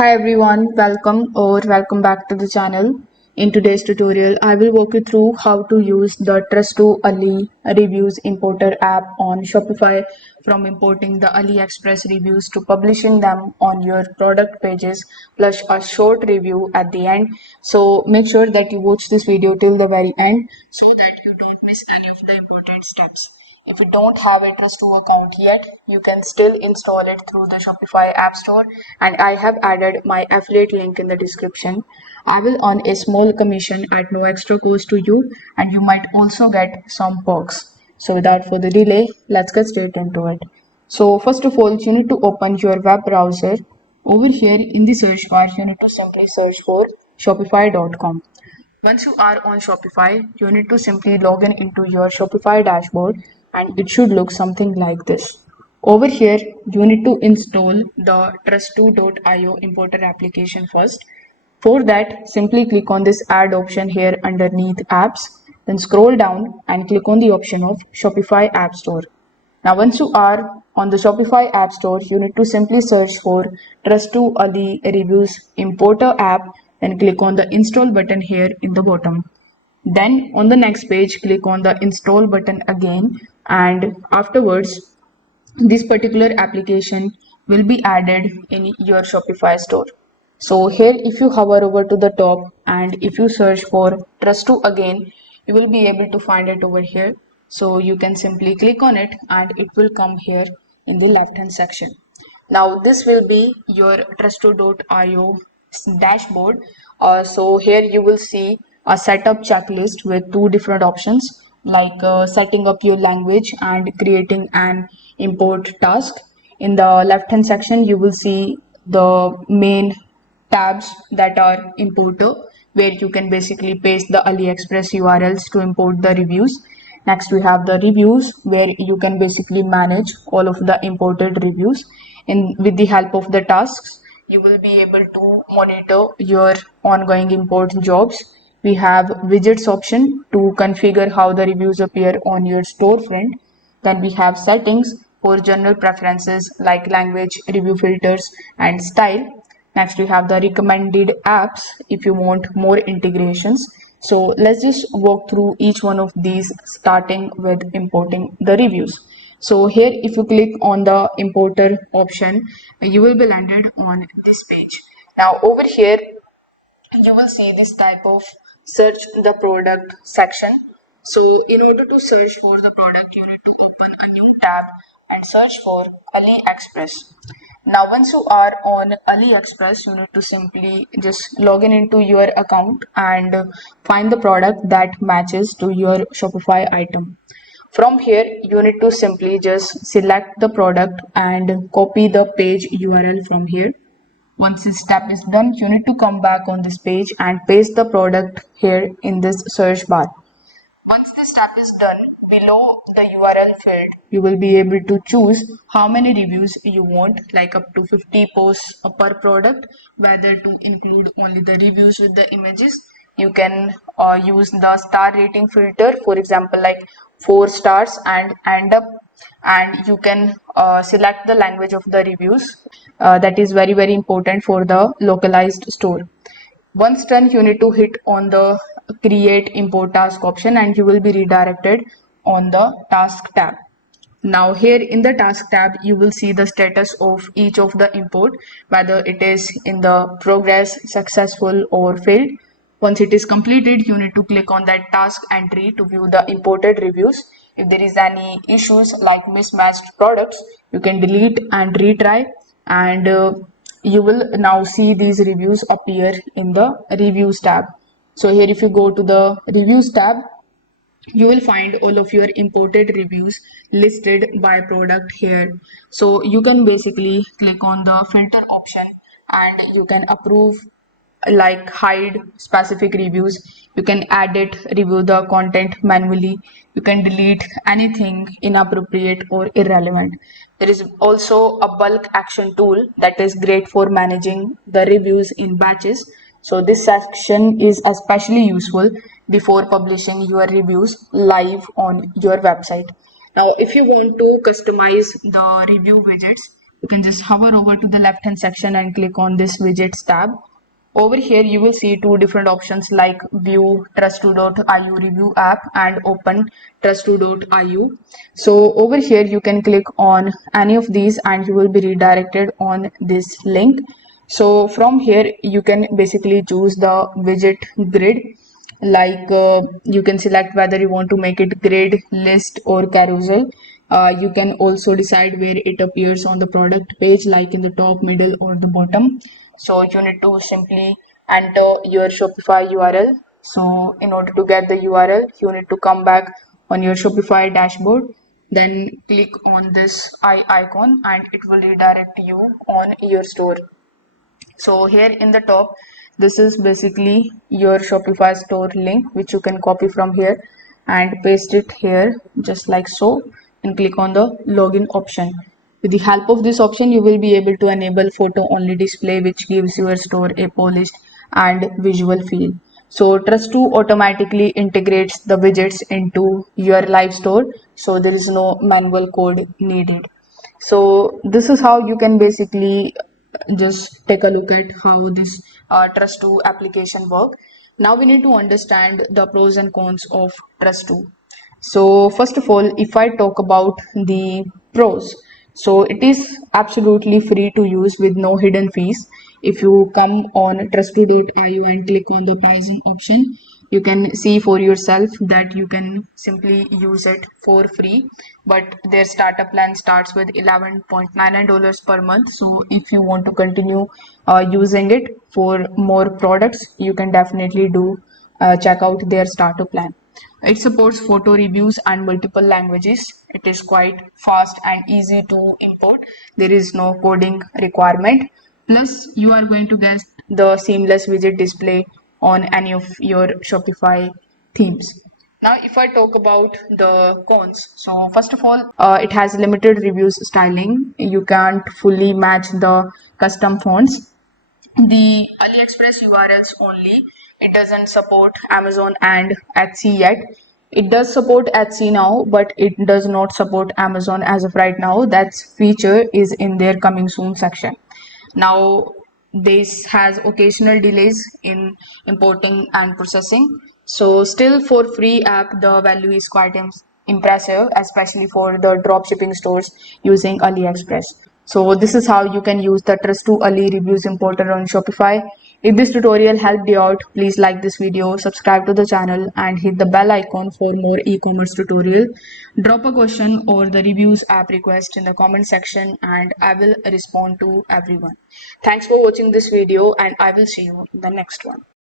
Hi everyone, welcome back to the channel. In today's tutorial, I will walk you through how to use the Trustoo Ali Reviews Importer app on Shopify, from importing the AliExpress reviews to publishing them on your product pages, plus a short review at the end. So make sure that you watch this video till the very end so that you don't miss any of the important steps. If you don't have a Trustoo account yet, you can still install it through the Shopify App Store, and I have added my affiliate link in the description. I will earn a small commission at no extra cost to you, and you might also get some perks. So without further delay, let's get straight into it. So first of all, you need to open your web browser. Over here in the search bar, you need to simply search for shopify.com. Once you are on Shopify, you need to simply log in into your Shopify dashboard, and it should look something like this. Over here, you need to install the Trustoo.io importer application first. For that, simply click on this add option here underneath apps, then scroll down and click on the option of Shopify App Store. Now, once you are on the Shopify App Store, you need to simply search for Trustoo Ali Reviews Importer app and click on the install button here in the bottom. Then on the next page, click on the install button again, and afterwards, this particular application will be added in your Shopify store. So here, if you hover over to the top and if you search for Trustoo again, you will be able to find it over here. So you can simply click on it and it will come here in the left hand section. Now this will be your Trustoo.io dashboard. So here you will see a setup checklist with two different options, like setting up your language and creating an import task. In the left hand section you will see the main tabs that are importer, where you can basically paste the AliExpress URLs to import the reviews. Next we have the reviews, where you can basically manage all of the imported reviews. With the help of the tasks, you will be able to monitor your ongoing import jobs. We have widgets option to configure how the reviews appear on your storefront. Then we have settings for general preferences like language, review filters, and style. Next, we have the recommended apps if you want more integrations. So let's just walk through each one of these, starting with importing the reviews. So here, if you click on the importer option, you will be landed on this page. Now over here, you will see this type of search the product section. So in order to search for the product, you need to open a new tab and search for AliExpress. Now once you are on AliExpress, you need to simply just log in into your account and find the product that matches to your Shopify item. From here, you need to simply just select the product and copy the page URL from here. Once this step is done, you need to come back on this page and paste the product here in this search bar. Once this step is done, below the URL field, you will be able to choose how many reviews you want, like up to 50 posts per product, whether to include only the reviews with the images. You can use the star rating filter, for example, like 4 stars and end up, and you can select the language of the reviews. That is very important for the localized store. Once done, you need to hit on the create import task option and you will be redirected on the task tab. Now here in the task tab, you will see the status of each of the import, whether it is in the progress, successful, or failed. Once it is completed, you need to click on that task entry to view the imported reviews. If there is any issues like mismatched products, you can delete and retry, and you will now see these reviews appear in the reviews tab. So here, if you go to the reviews tab, you will find all of your imported reviews listed by product here. So you can basically click on the filter option and you can approve, like hide specific reviews. You can edit, review the content manually. You can delete anything inappropriate or irrelevant. There is also a bulk action tool that is great for managing the reviews in batches. So this section is especially useful before publishing your reviews live on your website. Now, if you want to customize the review widgets, you can just hover over to the left hand section and click on this widgets tab. Over here you will see two different options like view Trustoo.iu review app and open Trustoo.iu. So over here you can click on any of these and you will be redirected on this link. So from here you can basically choose the widget grid, like you can select whether you want to make it grid, list or carousel. You can also decide where it appears on the product page, like in the top, middle or the bottom. So you need to simply enter your Shopify URL. So in order to get the URL, you need to come back on your Shopify dashboard, then click on this eye icon and it will redirect you on your store. So here in the top, this is basically your Shopify store link, which you can copy from here and paste it here just like so, and click on the login option. With the help of this option, you will be able to enable photo only display, which gives your store a polished and visual feel. So Trustoo automatically integrates the widgets into your live store, so there is no manual code needed. So this is how you can basically just take a look at how this Trustoo application work. Now we need to understand the pros and cons of Trustoo. So first of all, if I talk about the pros, so it is absolutely free to use with no hidden fees. If you come on trustoo.io and click on the pricing option, you can see for yourself that you can simply use it for free, but their startup plan starts with $11.99 per month. So if you want to continue using it for more products, you can definitely do check out their startup plan. It supports photo reviews and multiple languages. It is quite fast and easy to import. There is no coding requirement. Plus, you are going to get the seamless widget display on any of your Shopify themes. Now, if I talk about the cons, so first of all, it has limited reviews styling. You can't fully match the custom fonts. The AliExpress URLs only. It doesn't support Amazon and Etsy yet. It does support Etsy now, but it does not support Amazon as of right now. That feature is in their coming soon section. Now, this has occasional delays in importing and processing. So still for free app, the value is quite impressive, especially for the drop shipping stores using AliExpress. So this is how you can use the Trustoo Ali Reviews Importer on Shopify. If this tutorial helped you out, please like this video, subscribe to the channel and hit the bell icon for more e-commerce tutorial. Drop a question or the reviews app request in the comment section and I will respond to everyone. Thanks for watching this video and I will see you in the next one.